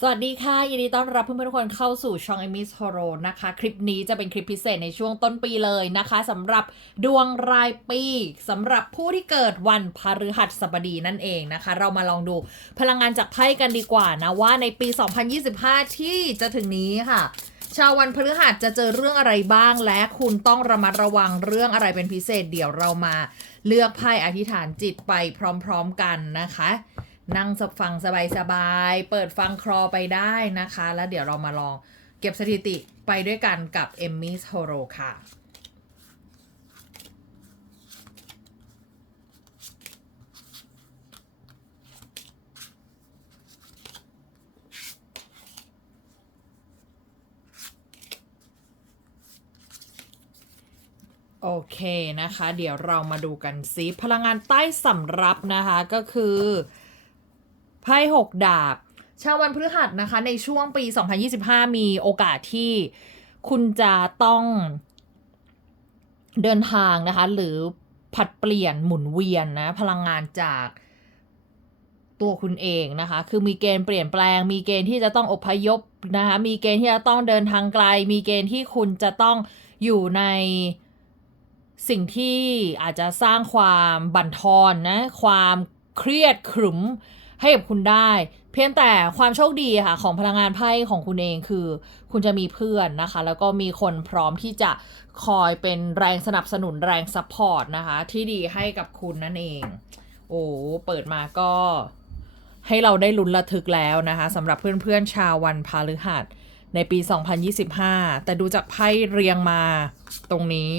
สวัสดีค่ะ ยินดีต้อนรับเพื่อนๆทุกคนเข้าสู่ช่อง e m i s Horror นะคะ คลิปนี้จะเป็นคลิปพิเศษในช่วงต้นปีเลยนะคะสำหรับดวงรายปีสำหรับผู้ที่เกิดวันพฤหัสบดีนั่นเองนะคะ เรามาลองดูพลังงานจากไพ่กันดีกว่านะว่าในปี 2025 ที่จะถึงนี้ค่ะ ชาววันพฤหัสจะเจอเรื่องอะไรบ้าง และคุณต้องระมัดระวังเรื่องอะไรเป็นพิเศษเดี๋ยวเรามา เลือกไพ่อธิษฐานจิตไปพร้อม ๆ กันนะคะ นั่งสฟังสบายๆ เปิดฟังครอไปได้นะคะ แล้วเดี๋ยวเรามาลองเก็บสถิติไปด้วยกันกับเอมมี่โฮโรค่ะ โอเคนะคะ เดี๋ยวเรามาดูกันซิพลังงานใต้สำรับนะคะก็คือ ไพ่หกดาบ ชาววันพฤหัสนะคะ ในช่วงปี 2025 มีโอกาสที่คุณจะต้องเดินทางนะคะ หรือผัดเปลี่ยนหมุนเวียนนะพลังงานจากตัวคุณเองนะคะ คือมีเกณฑ์เปลี่ยนแปลง มีเกณฑ์ที่จะต้องอพยพนะคะ มีเกณฑ์ที่จะต้องเดินทางไกล มีเกณฑ์ที่คุณจะต้องอยู่ในสิ่งที่อาจจะสร้างความบั่นทอนนะ ความเครียดขรึม ให้กับคุณได้ เพียงแต่ความโชคดีค่ะของพลังงานไพ่ของคุณเองคือ คุณจะมีเพื่อนนะคะ แล้วก็มีคนพร้อมที่จะคอยเป็นแรงสนับสนุนแรงซัพพอร์ตนะคะ ที่ดีให้กับคุณนั่นเอง โอ้เปิดมาก็ให้เราได้ลุ้นระทึกแล้วนะคะสำหรับเพื่อนๆชาววันพฤหัสในปี 2025 แต่ดูจากไพ่เรียงมาตรงนี้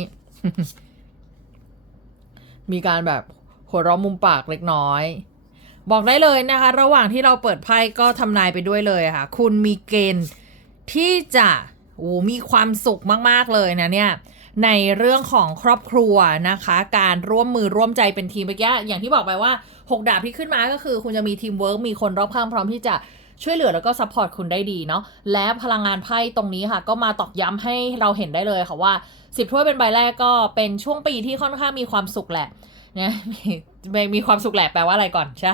มีการแบบหัวเราะมุมปากเล็กน้อย บอกได้เลยนะคะ ระหว่างที่เราเปิดไพ่ก็ทำนายไปด้วยเลยค่ะ คุณมีเกณฑ์ที่จะโอ้มีความสุขมาก ๆ เลยนะเนี่ย ในเรื่องของครอบครัวนะคะ การร่วมมือร่วมใจเป็นทีมเมื่อกี้อย่างที่บอกไปว่า 6 ดาบที่ขึ้นมาก็คือ คุณจะมีทีมเวิร์กมีคนรอบข้างพร้อมที่จะช่วยเหลือแล้วก็ซัพพอร์ตคุณได้ดีเนาะและพลังงานไพ่ตรงนี้ค่ะ ก็มาตอกย้ำให้เราเห็นได้เลยค่ะว่าสิบถ้วยเป็นใบแรกก็เป็นช่วงปีที่ค่อนข้างมีความสุขแหละนะ มีมีความสุขแหละแปลว่าอะไรก่อนใช่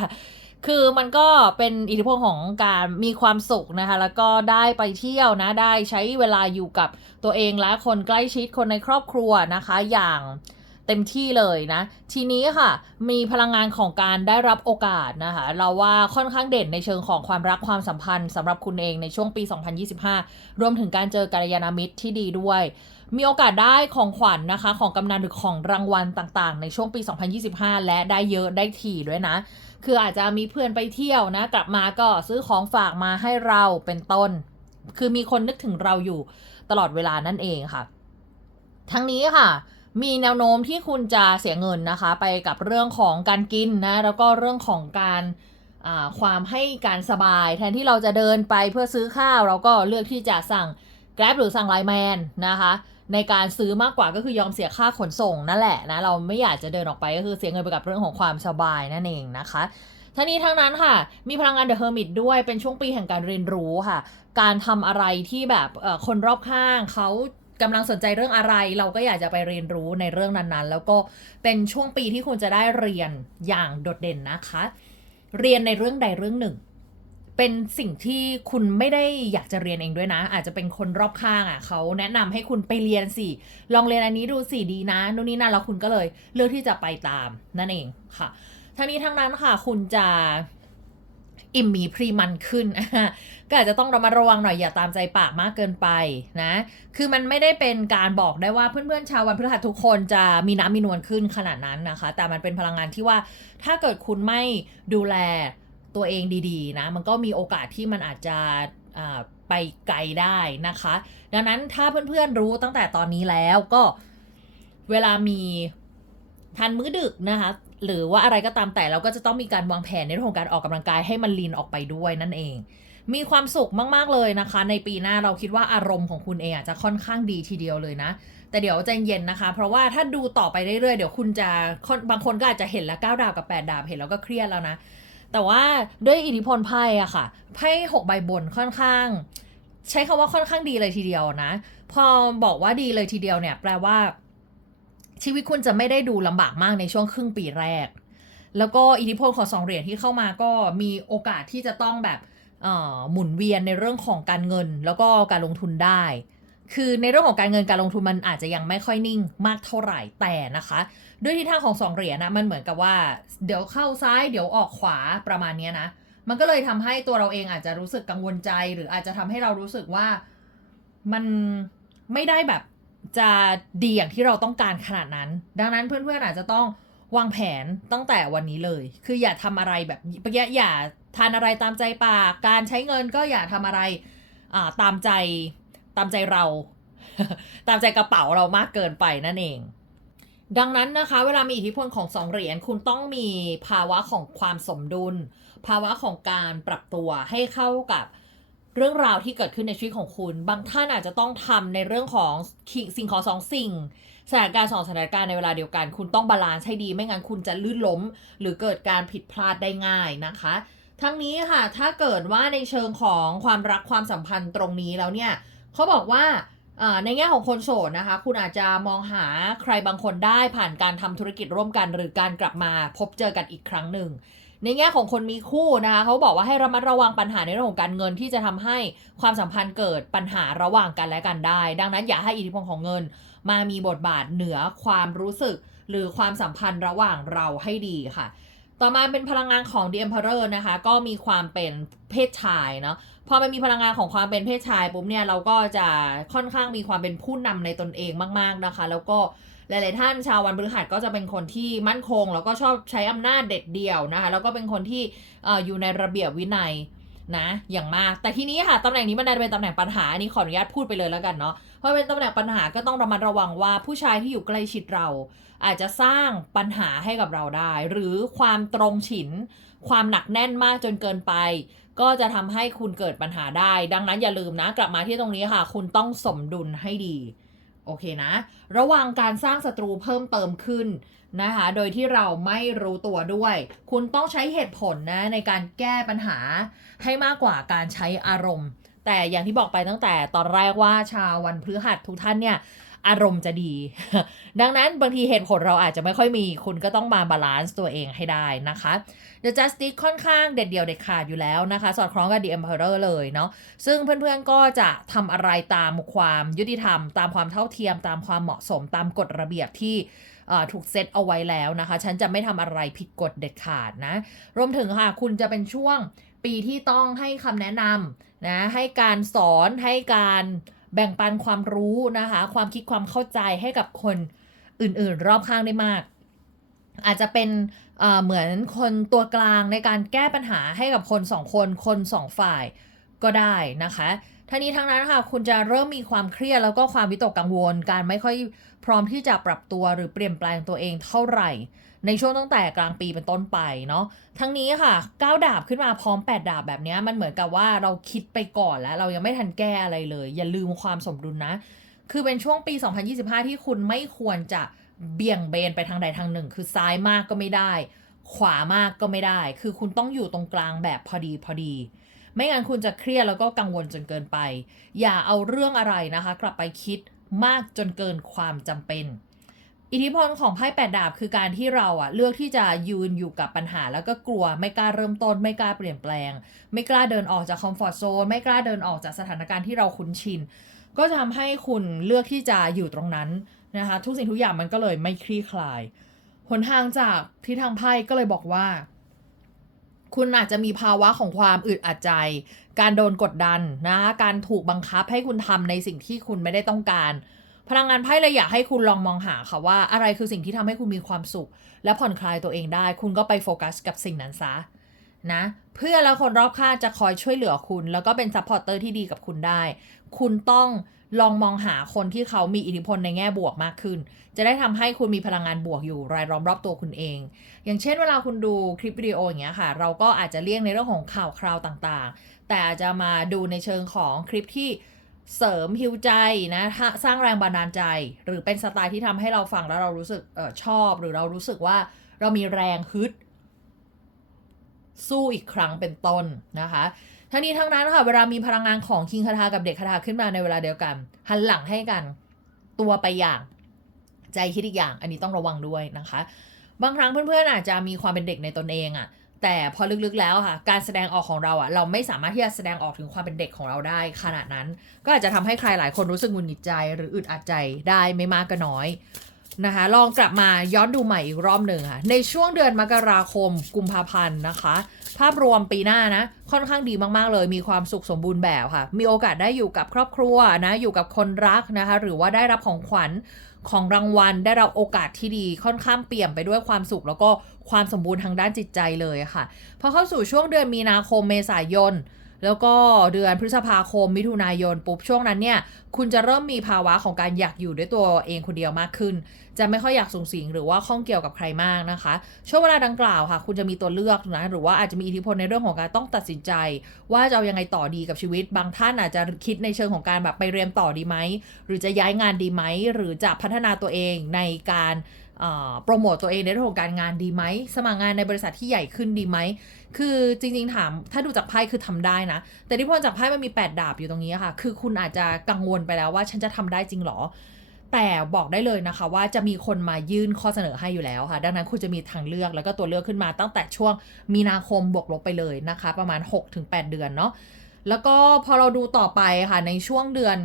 คือมันก็เป็นอิทธิพลของการมีความสุขนะคะ แล้วก็ได้ไปเที่ยวนะ ได้ใช้เวลาอยู่กับตัวเองและคนใกล้ชิดคนในครอบครัวนะคะ อย่างเต็มที่เลยนะ ทีนี้ค่ะ มีพลังงานของการได้รับโอกาสนะคะ เราว่าค่อนข้างเด่นในเชิงของความรักความสัมพันธ์สำหรับคุณเองในช่วงปี 2025 รวมถึงการเจอกัลยาณมิตรที่ดีด้วย มีโอกาสได้ของขวัญนนะคะ ของกำนันหรือของรางวัลต่างๆ ในช่วงปี 2025 และได้เยอะได้ถี่ด้วยนะ คืออาจจะมีเพื่อนไปเที่ยวนะ กลับมาก็ซื้อของฝากมาให้เราเป็นต้น คือมีคนนึกถึงเราอยู่ตลอดเวลานั่นเองค่ะ ทั้งนี้ค่ะ มีแนวโน้มที่คุณจะเสียเงินนะคะ ไปกับเรื่องของการกินนะ แล้วก็เรื่องของการความให้การสบายแทนที่เราจะเดินไปเพื่อซื้อข้าว เราก็เลือกที่จะสั่ง Grab หรือสั่งไลน์แมนนะคะ ในการซื้อมากกว่าก็คือยอมเสียค่าขนส่งนั่นแหละนะเราไม่อยากจะเดินออกไปก็คือเสียเงินไปกับเรื่องของความสบายนั่นเองนะคะทั้งนี้ทั้งนั้นค่ะ มีพลังงานเดอะเฮอร์มิตด้วย เป็นช่วงปีแห่งการเรียนรู้ค่ะ การทำอะไรที่แบบคนรอบข้างเขากำลังสนใจเรื่องอะไร เราก็อยากจะไปเรียนรู้ในเรื่องนั้นๆ แล้วก็เป็นช่วงปีที่คุณจะได้เรียนอย่างโดดเด่นนะคะ เรียนในเรื่องใดเรื่องหนึ่ง เป็นสิ่งที่คุณไม่ได้อยากจะเรียนเองด้วยนะ อาจจะเป็นคนรอบข้างอะเขาแนะนำให้คุณไปเรียนสิ ลองเรียนอันนี้ดูสิดีนะนู่นนี่นั่นแล้วคุณก็เลยเลือกที่จะไปตามนั่นเองค่ะ ทั้งนี้ทั้งนั้นค่ะคุณจะอิ่มมีพรีมันขึ้น ก็อาจจะต้องระมัดระวังหน่อยอย่าตามใจปากมากเกินไปนะ คือมันไม่ได้เป็นการบอกได้ว่าเพื่อนๆชาววันพฤหัสทุกคนจะมีน้ำมีนวลขึ้นขนาดนั้นนะคะ แต่มันเป็นพลังงานที่ว่าถ้าเกิดคุณไม่ดูแล ตัวเองดีๆนะมันก็มีโอกาสที่มันอาจจะไปไกลได้นะคะ ดังนั้นถ้าเพื่อนๆรู้ตั้งแต่ตอนนี้แล้วก็เวลามีทานมื้อดึกนะคะ หรือว่าอะไรก็ตามแต่เราก็จะต้องมีการวางแผนในเรื่องของการออกกำลังกายให้มันลีนออกไปด้วยนั่นเอง มีความสุขมากๆเลยนะคะ ในปีหน้าเราคิดว่าอารมณ์ของคุณเองอาจจะค่อนข้างดีทีเดียวเลยนะ แต่เดี๋ยวใจเย็นนะคะ เพราะว่าถ้าดูต่อไปเรื่อยๆเดี๋ยวคุณจะบางคนก็อาจจะเห็นแล้ว9ดาบกับ 8 ดาบเห็นแล้วก็เครียดแล้วนะ แต่ว่าด้วยอิทธิพลไพ่อะค่ะไพ่หกใบบนค่อนข้าง ใช้คาว่าค่อนข้างดีเลยทีเดียวนะ พอบอกว่าดีเลยทีเดียวเนี่ย แปลว่า ชีวิตคุณจะไม่ได้ดูลำบากมากในช่วงครึ่งปีแรก แล้วก็อิทธิพลของสองเหรียญที่เข้ามาก็มีโอกาสที่จะต้องแบบเอ่อหมุนเวียนในเรื่องของการเงิน แล้วก็การลงทุนได้ คือในเรื่องของการเงินการลงทุนมันอาจจะยังไม่ค่อยนิ่งมากเท่าไหร่แต่นะคะ ด้วยทิศทางของสองเหรียญนะมันเหมือนกับว่า เดี๋ยวเข้าซ้ายเดี๋ยวออกขวาประมาณนี้นะ มันก็เลยทำให้ตัวเราเองอาจจะรู้สึกกังวลใจ หรืออาจจะทำให้เรารู้สึกว่ามันไม่ได้แบบจะดีอย่างที่เราต้องการขนาดนั้น ดังนั้นเพื่อนๆอาจจะต้องวางแผนตั้งแต่วันนี้เลย คืออย่าทำอะไรแบบเมื่อกี้อย่าทานอะไรตามใจปาก การใช้เงินก็อย่าทำอะไรอ่าตามใจตามใจเรา ตามใจกระเป๋าเรามากเกินไปนั่นเอง ดังนั้นนะคะเวลามีอิทธิพลของสองเหรียญคุณต้องมีภาวะของความสมดุล ภาวะของการปรับตัวให้เข้ากับเรื่องราวที่เกิดขึ้นในชีวิตของคุณ บางท่านอาจจะต้องทำในเรื่องของสิ่งของสองสิ่งสถานการณ์สองสถานการณ์ในเวลาเดียวกัน คุณต้องบาลานซ์ให้ดี ไม่งั้นคุณจะลื่นล้ม หรือเกิดการผิดพลาดได้ง่ายนะคะ ทั้งนี้ค่ะถ้าเกิดว่าในเชิงของความรักความสัมพันธ์ตรงนี้แล้วเนี่ยเขาบอกว่า ในแง่ของคนโสดนะคะ คุณอาจจะมองหาใครบางคนได้ผ่านการทำธุรกิจร่วมกัน หรือการกลับมาพบเจอกันอีกครั้งหนึ่ง ในแง่ของคนมีคู่นะคะเขาบอกว่าให้ระมัดระวังปัญหาในเรื่องของการเงินที่จะทำให้ความสัมพันธ์เกิดปัญหาระหว่างกันและกันได้ ดังนั้นอย่าให้อิทธิพลของเงิน มามีบทบาทเหนือความรู้สึก หรือความสัมพันธ์ระหว่างเราให้ดีค่ะ ต่อมาเป็นพลังงานของ The Emperor นะคะ ก็มีความเป็นเพศชายเนาะพอมันมีพลังงานของความเป็นเพศชายปุ๊บเนี่ยเราก็จะค่อนข้างมีความเป็นผู้นำในตนเองมาก ๆนะคะ แล้วก็หลาย ๆ ท่านชาววันพฤหัสก็จะเป็นคนที่มั่นคง แล้วก็ชอบใช้อำนาจเด็ดเดี่ยวนะคะแล้วก็เป็นคนที่อออยู่ในระเบียบวินัย นะ อย่างมาก แต่ทีนี้ค่ะตำแหน่งนี้มันดันเป็นตำแหน่งปัญหาอันนี้ขออนุญาตพูดไปเลยแล้วกันเนาะเพราะเป็นตำแหน่งปัญหาก็ต้องระมัดระวังว่าผู้ชายที่อยู่ใกล้ชิดเรา อาจจะสร้างปัญหาให้กับเราได้ หรือความตรงฉิน ความหนักแน่นมากจนเกินไป ก็จะทำให้คุณเกิดปัญหาได้ ดังนั้นอย่าลืมนะ กลับมาที่ตรงนี้ค่ะ คุณต้องสมดุลให้ดี โอเคนะ ระวังการสร้างศัตรูเพิ่มเติมขึ้นนะคะ โดยที่เราไม่รู้ตัวด้วย คุณต้องใช้เหตุผลนะในการแก้ปัญหาให้มากกว่าการใช้อารมณ์ แต่อย่างที่บอกไปตั้งแต่ตอนแรกว่าชาววันพฤหัสทุกท่านเนี่ย อารมณ์จะดี ดังนั้นบางทีเหตุผลเราอาจจะไม่ค่อยมี คุณก็ต้องมาบาลานซ์ตัวเองให้ได้นะคะ The Justice ค่อนข้างเด็ดเดี่ยวเด็ดขาดอยู่แล้วนะคะ สอดคล้องกับ The Emperor เลยเนาะ ซึ่งเพื่อนๆก็จะทำอะไรตามความยุติธรรม ตามความเท่าเทียม ตามความเหมาะสม ตามกฎระเบียบที่ถูกเซตเอาไว้แล้วนะคะ ฉันจะไม่ทำอะไรผิดกฎเด็ดขาดนะ รวมถึงค่ะ คุณจะเป็นช่วงปีที่ต้องให้คำแนะนำนะ ให้การสอน ให้การ แบ่งปันความรู้นะคะ ความคิดความเข้าใจให้กับคนอื่นๆ รอบข้างได้มาก อาจจะเป็นเหมือนคนตัวกลางในการแก้ปัญหาให้กับคนสองคน คนสองฝ่ายก็ได้นะคะทั้งนี้ทั้งนั้นค่ะคุณจะเริ่มมีความเครียดแล้วก็ความวิตกกังวล การไม่ค่อยพร้อมที่จะปรับตัวหรือเปลี่ยนแปลงตัวเองเท่าไหร่ ในช่วงตั้งแต่กลางปีเป็นต้นไปเนาะทั้งนี้ค่ะก้าวดาบขึ้นมาพร้อม 8 ดาบแบบนี้มันเหมือนกับว่าเราคิดไปก่อนแล้วเรายังไม่ทันแก้อะไรเลย อย่าลืมความสมดุลนะ คือเป็นช่วงปี 2025 ที่คุณไม่ควรจะเบี่ยงเบนไปทางใดทางหนึ่ง คือซ้ายมากก็ไม่ได้ ขวามากก็ไม่ได้ คือคุณต้องอยู่ตรงกลางแบบพอดีพอดี ไม่งั้นคุณจะเครียดแล้วก็กังวลจนเกินไป อย่าเอาเรื่องอะไรนะคะ กลับไปคิดมากจนเกินความจำเป็น อิทธิพลของไพ่แปดดาบคือการที่เราอะเลือกที่จะยืนอยู่กับปัญหาแล้วก็กลัวไม่กล้าเริ่มต้น ไม่กล้าเปลี่ยนแปลง ไม่กล้าเดินออกจากคอมฟอร์ทโซนไม่กล้าเดินออกจากสถานการณ์ที่เราคุ้นชิน ก็จะทำให้คุณเลือกที่จะอยู่ตรงนั้นนะคะทุกสิ่งทุกอย่างมันก็เลยไม่คลี่คลายหนทางจากที่ทางไพ่ก็เลยบอกว่า คุณอาจจะมีภาวะของความอึดอัดใจ การโดนกดดันนะการถูกบังคับให้คุณทำในสิ่งที่คุณไม่ได้ต้องการ พลังงานไพ่เลยอยากให้คุณลองมองหาค่ะว่า อะไรคือสิ่งที่ทำให้คุณมีความสุข และผ่อนคลายตัวเองได้ คุณก็ไปโฟกัสกับสิ่งนั้นซะนะเพื่อและคนรอบข้างจะคอยช่วยเหลือคุณ แล้วก็เป็นซัพพอร์เตอร์ที่ดีกับคุณได้ คุณต้องลองมองหาคนที่เขามีอิทธิพลในแง่บวกมากขึ้น จะได้ทำให้คุณมีพลังงานบวกอยู่รายล้อมรอบตัวคุณเอง อย่างเช่นเวลาคุณดูคลิปวิดีโออย่างเงี้ยค่ะ เราก็อาจจะเลี่ยงในเรื่องของข่าวคราวต่างๆ แต่อาจจะมาดูในเชิงของคลิปที่ เสริมฮิวใจนะสร้างแรงบันดาลใจ หรือเป็นสไตล์ที่ทำให้เราฟังแล้วเรารู้สึกออชอบ หรือเรารู้สึกว่าเรามีแรงฮึด สู้อีกครั้งเป็นต้นนะคะทั้งนี้ทั้งนั้นค่ะเวลามีพลังงานของคิงคาทากับเด็กคาทาขึ้นมาในเวลาเดียวกัน หันหลังให้กันตัวไปอย่าง ใจคิดอีกอย่าง อันนี้ต้องระวังด้วยนะคะ บางครั้งเพื่อนๆอาจจะมีความเป็นเด็กในตนเองอะ แต่พอลึกๆแล้วค่ะ การแสดงออกของเราอะเราไม่สามารถที่จะแสดงออกถึงความเป็นเด็กของเราได้ขนาดนั้น ก็อาจจะทำให้ใครหลายคนรู้สึกหงุดหงิดใจ หรืออึดอัดใจได้ไม่มากก็น้อยนะคะลองกลับมาย้อนดูใหม่อีกรอบหนึ่งค่ะ ในช่วงเดือนมกราคมกุมภาพันธ์นะคะ ภาพรวมปีหน้านะค่อนข้างดีมากๆ เลยมีความสุขสมบูรณ์แบบค่ะ มีโอกาสได้อยู่กับครอบครัวนะอยู่กับคนรักนะคะ หรือว่าได้รับของขวัญ ของรางวัลได้รับโอกาสที่ดีค่อนข้างเปี่ยมไปด้วยความสุข แล้วก็ความสมบูรณ์ทางด้านจิตใจเลยค่ะพอเข้าสู่ช่วงเดือนมีนาคมเมษายนแล้วก็เดือนพฤษภาคมมิถุนายนปุ๊บช่วงนั้นเนี่ย คุณจะเริ่มมีภาวะของการอยากอยู่ด้วยตัวเองคนเดียวมากขึ้น จะไม่ค่อยอยากสูงสิงหรือว่าข้องเกี่ยวกับใครมากนะคะ ช่วงเวลาดังกล่าวค่ะ คุณจะมีตัวเลือกนะหรือว่าอาจจะมีอิทธิพลในเรื่องของการต้องตัดสินใจ ว่าจะเอายังไงต่อดีกับชีวิต บางท่านอาจจะคิดในเชิงของการแบบไปเรียนต่อดีไหมหรือจะย้ายงานดีไหมหรือจะพัฒนาตัวเองในการโปรโมตตัวเองในเรื่องของการงานดีไหม สมัครงานในบริษัทที่ใหญ่ขึ้นดีไหม คือจริงๆถาม ถ้าดูจากไพ่คือทำได้นะ แต่ที่พลจากไพ่มันมี 8 ดาบอยู่ตรงนี้ค่ะ คือคุณอาจจะกังวลไปแล้วว่าฉันจะทำได้จริงหรอ แต่บอกได้เลยนะคะ ว่าจะมีคนมายื่นข้อเสนอให้อยู่แล้วค่ะ ดังนั้นคุณจะมีทางเลือกแล้วก็ตัวเลือกขึ้นมาตั้งแต่ช่วงมีนาคมบวกลบไปเลยนะคะ ประมาณ 6-8 เดือนเนาะแล้วก็พอเราดูต่อไปค่ะในช่วงเดือน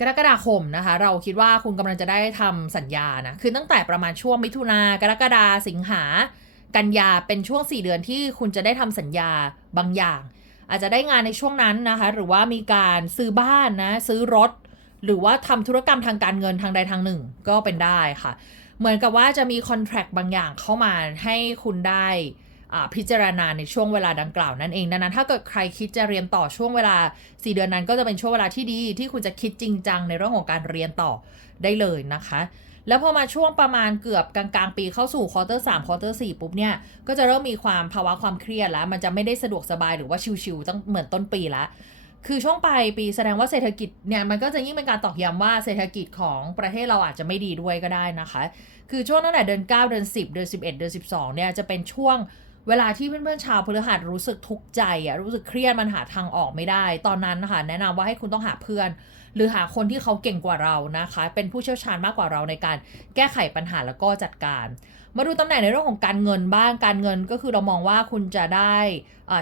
กรกฎาคมนะคะ เราคิดว่าคุณกำลังจะได้ทำสัญญานะคือตั้งแต่ประมาณช่วงมิถุนากรกฎาสิงหากันยาเป็นช่วง 4 เดือนที่คุณจะได้ทำสัญญาบางอย่าง อาจจะได้งานในช่วงนั้นนะคะ หรือว่ามีการซื้อบ้านนะซื้อรถ หรือว่าทำธุรกรรมทางการเงินทางใดทางหนึ่งก็เป็นได้ค่ะ เหมือนกับว่าจะมีคอนแทรคบางอย่างเข้ามาให้คุณได้พิจารณาในช่วงเวลาดังกล่าวนั่นเองดังนั้นถ้าเกิดใครคิดจะเรียนต่อช่วงเวลา 4 เดือนนั้นก็จะเป็นช่วงเวลาที่ดีที่คุณจะคิดจริงจังในเรื่องของการเรียนต่อได้เลยนะคะ แล้วพอมาช่วงประมาณเกือบกลางๆ ปีเข้าสู่ควอเตอร์สามควอเตอร์สี่ปุ๊บเนี่ยก็จะเริ่มมีความภาวะความเครียดแล้ว มันจะไม่ได้สะดวกสบายหรือว่าชิวๆตั้งเหมือนต้นปีละ คือช่วงปลายปีแสดงว่าเศรษฐกิจเนี่ยมันก็จะยิ่งเป็นการตอกย้ำว่าเศรษฐกิจของประเทศเราอาจจะไม่ดีด้วยก็ได้นะคะ คือช่วงตั้งแต่เดือน9 เดือน 10 เดือน 11 เดือน 12 เนี่ยจะเป็นช่วงเวลาที่เพื่อนๆชาวพฤหัสรู้สึกทุกข์ใจอะรู้สึกเครียดมันหาทางออกไม่ได้ ตอนนั้นนะคะแนะนำว่าให้คุณต้องหาเพื่อน หรือหาคนที่เขาเก่งกว่าเรานะคะ เป็นผู้เชี่ยวชาญมากกว่าเราในการแก้ไขปัญหาแล้วก็จัดการ มาดูตำแหน่งในเรื่องของการเงินบ้าง การเงินก็คือเรามองว่าคุณจะได้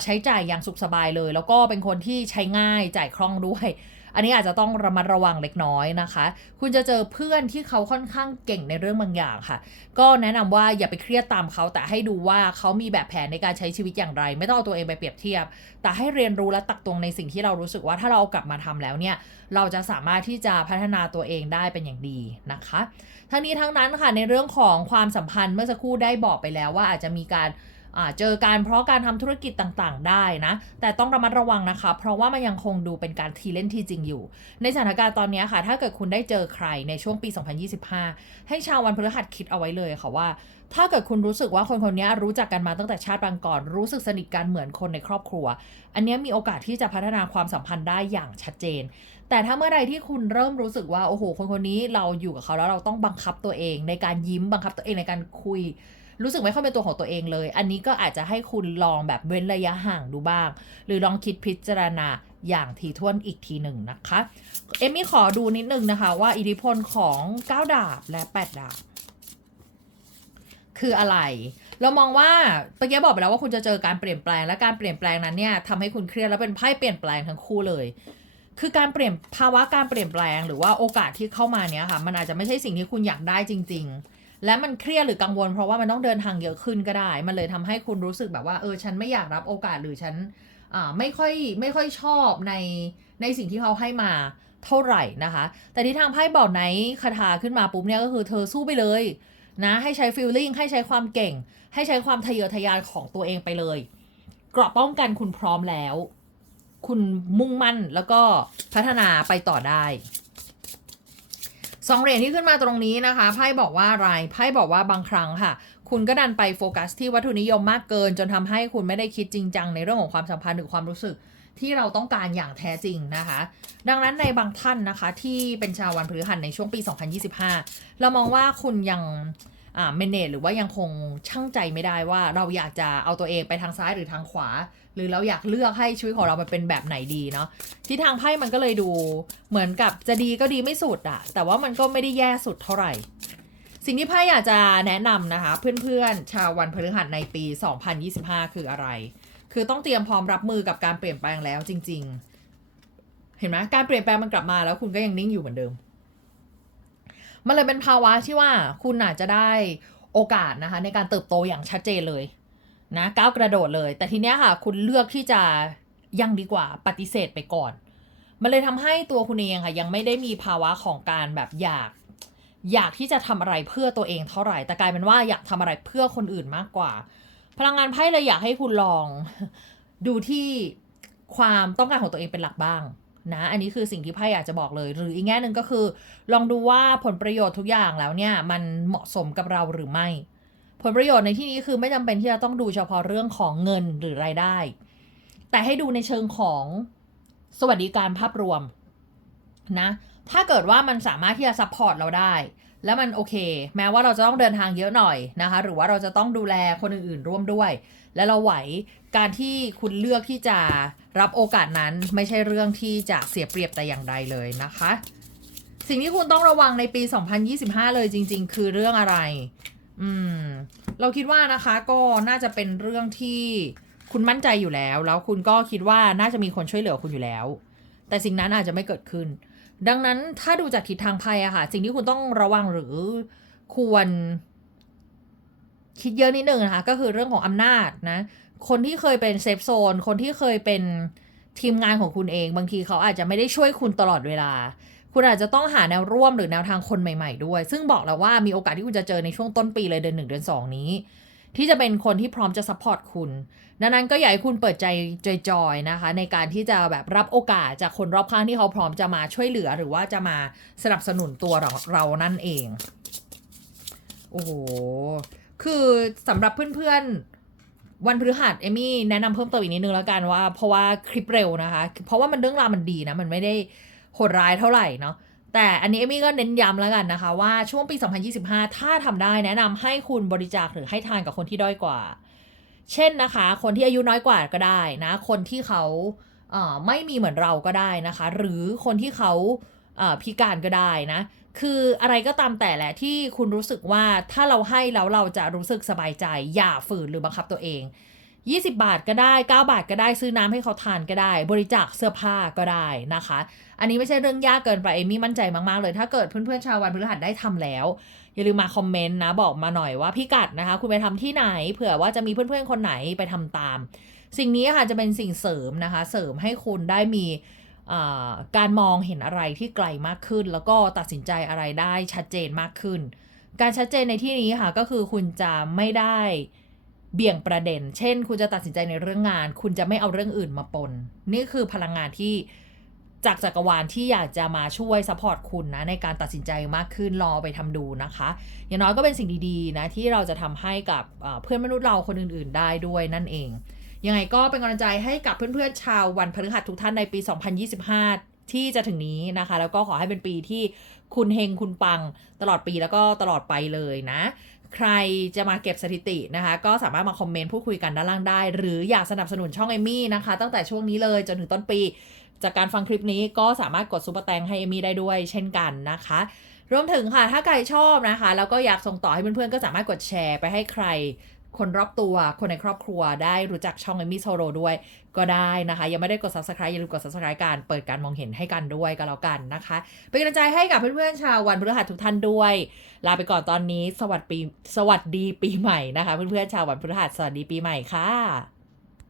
ใช้จ่ายอย่างสุขสบายเลย แล้วก็เป็นคนที่ใช้ง่ายจ่ายคล่องด้วย อันนี้อาจจะต้องระมัดระวังเล็กน้อยนะคะ คุณจะเจอเพื่อนที่เขาค่อนข้างเก่งในเรื่องบางอย่างค่ะ ก็แนะนำว่าอย่าไปเครียดตามเขา แต่ให้ดูว่าเขามีแบบแผนในการใช้ชีวิตอย่างไร ไม่ต้องเอาตัวเองไปเปรียบเทียบ แต่ให้เรียนรู้และตักตวงในสิ่งที่เรารู้สึกว่าถ้าเราเอากลับมาทำแล้วเนี่ยเราจะสามารถที่จะพัฒนาตัวเองได้เป็นอย่างดีนะคะ ทั้งนี้ทั้งนั้นค่ะในเรื่องของความสัมพันธ์เมื่อสักครู่ได้บอกไปแล้วว่าอาจจะมีการ เจอการเพราะการทำธุรกิจต่างๆ ได้นะ แต่ต้องระมัดระวังนะคะ เพราะว่ามันยังคงดูเป็นการทีเล่นทีจริงอยู่ ในสถานการณ์ตอนนี้ค่ะ ถ้าเกิดคุณได้เจอใครในช่วงปี 2025 ให้ชาววันพฤหัสคิดเอาไว้เลยค่ะว่า ถ้าเกิดคุณรู้สึกว่าคนคนนี้รู้จักกันมาตั้งแต่ชาติปางก่อน รู้สึกสนิทกันเหมือนคนในครอบครัว อันนี้มีโอกาสที่จะพัฒนาความสัมพันธ์ได้อย่างชัดเจน แต่ถ้าเมื่อใดที่คุณเริ่มรู้สึกว่าโอ้โห คนคนนี้เราอยู่กับเขาแล้วเราต้องบังคับตัวเอง ในการยิ้มบังคับตัวเองในการคุย รู้สึกไม่ค่อยเป็นตัวของตัวเองเลย อันนี้ก็อาจจะให้คุณลองแบบเว้นระยะห่างดูบ้าง หรือลองคิดพิจารณาอย่างถี่ถ้วนอีกทีหนึ่งนะคะ เอมมี่ขอดูนิดนึงนะคะ ว่าอิทธิพลของ9ดาบและ8ดาบคืออะไร เรามองว่าเมื่อกี้บอกไปแล้วว่าคุณจะเจอการเปลี่ยนแปลงและการเปลี่ยนแปลงนั้นเนี่ยทำให้คุณเครียดและเป็นไพ่เปลี่ยนแปลงทั้งคู่เลย คือการเปลี่ยนภาวะการเปลี่ยนแปลง หรือว่าโอกาสที่เข้ามาเนี้ยค่ะ มันอาจจะไม่ใช่สิ่งที่คุณอยากได้จริง ๆ และมันเครียดหรือกังวล เพราะว่ามันต้องเดินทางเยอะขึ้นก็ได้ มันเลยทำให้คุณรู้สึกแบบว่าเออฉันไม่อยากรับโอกาสหรือฉันอ่าไม่ค่อยไม่ค่อยชอบในในสิ่งที่เขาให้มาเท่าไหร่นะคะ แต่ที่ทางไพ่บอกไหนคาถาขึ้นมาปุ๊บเนี่ยก็คือเธอสู้ไปเลยนะให้ใช้ฟีลลิ่งให้ใช้ความเก่ง ให้ใช้ความทะเยอทะยานของตัวเองไปเลยเกราะป้องกันคุณพร้อมแล้ว คุณมุ่งมั่นแล้วก็พัฒนาไปต่อได้ สองเหรียญที่ขึ้นมาตรงนี้นะคะไพ่บอกว่าอะไรไพ่บอกว่าบางครั้งค่ะ คุณก็ดันไปโฟกัสที่วัตถุนิยมมากเกิน จนทำให้คุณไม่ได้คิดจริงจังในเรื่องของความสัมพันธ์หรือความรู้สึกที่เราต้องการอย่างแท้จริงนะคะ ดังนั้นในบางท่านนะคะ ที่เป็นชาววันพฤหัสในช่วงปี 2025 เรามองว่าคุณยังอ่าเมเนจหรือว่ายังคงช่างใจไม่ได้ว่าเราอยากจะเอาตัวเองไปทางซ้ายหรือทางขวา หรือเราอยากเลือกให้ชีวิตของเรามันเป็นแบบไหนดีเนาะที่ทางไพ่มันก็เลยดูเหมือนกับจะดีก็ดีไม่สุดอะแต่ว่ามันก็ไม่ได้แย่สุดเท่าไหร่ สิ่งที่ไพ่อยากจะแนะนำนะคะ เพื่อนๆ ชาววันพฤหัสในปี 2025 คืออะไร คือต้องเตรียมพร้อมรับมือกับการเปลี่ยนแปลงแล้วจริง ๆ เห็นไหมการเปลี่ยนแปลงมันกลับมาแล้วคุณก็ยังนิ่งอยู่เหมือนเดิม มันเลยเป็นภาวะที่ว่าคุณอาจจะได้โอกาสนะคะในการเติบโตอย่างชัดเจนเลย นะก้าวกระโดดเลย แต่ทีเนี้ยค่ะ คุณเลือกที่จะยังดีกว่าปฏิเสธไปก่อน มันเลยทำให้ตัวคุณเองค่ะ ยังไม่ได้มีภาวะของการแบบอยาก อยากที่จะทำอะไรเพื่อตัวเองเท่าไหร่ แต่กลายเป็นว่าอยากทำอะไรเพื่อคนอื่นมากกว่า พลังงานไพ่เลยอยากให้คุณลองดูที่ความต้องการของตัวเองเป็นหลักบ้างนะอันนี้คือสิ่งที่ไพ่อยากจะบอกเลย หรืออีกแง่หนึ่งก็คือ ลองดูว่าผลประโยชน์ทุกอย่างแล้วเนี่ย มันเหมาะสมกับเราหรือไม่ ผลประโยชน์ในที่นี้คือไม่จำเป็นที่จะต้องดูเฉพาะเรื่องของเงินหรือรายได้ แต่ให้ดูในเชิงของสวัสดิการภาพรวมนะ ถ้าเกิดว่ามันสามารถที่จะซัพพอร์ตเราได้ แล้วมันโอเค แม้ว่าเราจะต้องเดินทางเยอะหน่อยนะคะ หรือว่าเราจะต้องดูแลคนอื่นๆร่วมด้วย และเราไหว การที่คุณเลือกที่จะรับโอกาสนั้นไม่ใช่เรื่องที่จะเสียเปรียบแต่อย่างใดเลยนะคะ สิ่งที่คุณต้องระวังในปี 2025 เลยจริง ๆ คือเรื่องอะไร อืม เราคิดว่านะคะก็น่าจะเป็นเรื่องที่คุณมั่นใจอยู่แล้ว แล้วคุณก็คิดว่าน่าจะมีคนช่วยเหลือคุณอยู่แล้ว แต่สิ่งนั้นอาจจะไม่เกิดขึ้น ดังนั้นถ้าดูจากทิศทางไพ่อะค่ะ สิ่งที่คุณต้องระวังหรือควร คิดเยอะนิดนึงนะคะ ก็คือเรื่องของอำนาจนะ คนที่เคยเป็นเซฟโซน คนที่เคยเป็นทีมงานของคุณเอง บางทีเขาอาจจะไม่ได้ช่วยคุณตลอดเวลา คุณอาจจะต้องหาแนวร่วมหรือแนวทางคนใหม่ ๆ ด้วย ซึ่งบอกแล้วว่ามีโอกาสที่คุณจะเจอในช่วงต้นปีเลยเดือนหนึ่งเดือนสองนี้ ที่จะเป็นคนที่พร้อมจะซัพพอร์ตคุณ ดังนั้นก็อยากให้คุณเปิดใจจอยๆนะคะ ในการที่จะแบบรับโอกาสจากคนรอบข้างที่เขาพร้อมจะมาช่วยเหลือ หรือว่าจะมาสนับสนุนตัวเราเรานั่นเอง โอ้โห คือสำหรับเพื่อนๆ วันพฤหัสเอมี่แนะนำเพิ่มเติมอีกนิดนึงแล้วกันว่า เพราะว่าคลิปเร็วนะคะ เพราะว่ามันเรื่องราวมันดีนะ มันไม่ได้ โหดร้ายเท่าไหร่เนาะแต่อันนี้เอมี่ก็เน้นย้ำแล้วกันนะคะ ว่าช่วงปี 2025 ถ้าทำได้แนะนำให้คุณบริจาคหรือให้ทานกับคนที่ด้อยกว่า เช่นนะคะ คนที่อายุน้อยกว่าก็ได้นะ คนที่เขาไม่มีเหมือนเราก็ได้นะคะ หรือคนที่เขาพิการก็ได้นะ คืออะไรก็ตามแต่แหละที่คุณรู้สึกว่าถ้าเราให้แล้วเราจะรู้สึกสบายใจ อย่าฝืนหรือบังคับตัวเอง 20 บาทก็ได้ 9 บาทก็ได้ซื้อน้ำให้เขาทานก็ได้ บริจาคเสื้อผ้าก็ได้นะคะ อันนี้ไม่ใช่เรื่องยากเกินไปเอมี่มั่นใจมากๆเลย ถ้าเกิดเพื่อนๆชาววันพฤหัสได้ทำแล้ว อย่าลืมมาคอมเมนต์นะบอกมาหน่อยว่าพิกัดนะคะ คุณไปทำที่ไหน เผื่อว่าจะมีเพื่อนๆคนไหนไปทำตาม สิ่งนี้ค่ะจะเป็นสิ่งเสริมนะคะ เสริมให้คุณได้มีการมองเห็นอะไรที่ไกลมากขึ้น แล้วก็ตัดสินใจอะไรได้ชัดเจนมากขึ้น การชัดเจนในที่นี้ค่ะก็คือคุณจะไม่ได้ เบี่ยงประเด็น เช่น คุณจะตัดสินใจในเรื่องงาน คุณจะไม่เอาเรื่องอื่นมาปน นี่คือพลังงานที่จากจักรวาลที่อยากจะมาช่วยสปอร์ตคุณนะ ในการตัดสินใจมากขึ้นรอไปทำดูนะคะ อย่างน้อยก็เป็นสิ่งดีๆนะที่เราจะทำให้กับเอ่อเพื่อนมนุษย์เราคนอื่นๆได้ด้วยนั่นเอง ยังไงก็เป็นกำลังใจให้กับเพื่อนๆชาววันพฤหัสทุกท่านในปี 2025 ที่จะถึงนี้นะคะ แล้วก็ขอให้เป็นปีที่คุณเฮงคุณปังตลอดปีแล้วก็ตลอดไปเลยนะ ใครจะมาเก็บสถิตินะคะ ก็สามารถมาคอมเมนต์พูดคุยกันด้านล่างได้ หรืออยากสนับสนุนช่องเอมี่นะคะ ตั้งแต่ช่วงนี้เลยจนถึงต้นปี จากการฟังคลิปนี้ก็สามารถกดซุปเปอร์แตงให้เอมี่ได้ด้วยเช่นกันนะคะรวมถึงค่ะ ถ้าใครชอบนะคะ แล้วก็อยากส่งต่อให้เพื่อนๆ ก็สามารถกดแชร์ไปให้ใคร คนรอบตัวคนในครอบครัวได้รู้จักช่องเอมี่โซโรด้วยก็ได้นะคะ ยังไม่ได้กด subscribe อย่าลืมกด subscribe การเปิดการมองเห็นให้กันด้วยก็แล้วกันนะคะ เป็นกำลังใจให้กับเพื่อนๆชาววันพฤหัสทุกท่านด้วย ลาไปก่อนตอนนี้ สวัสดีสวัสดีปีใหม่นะคะ เพื่อนๆชาววันพฤหัสสวัสดีปีใหม่ค่ะ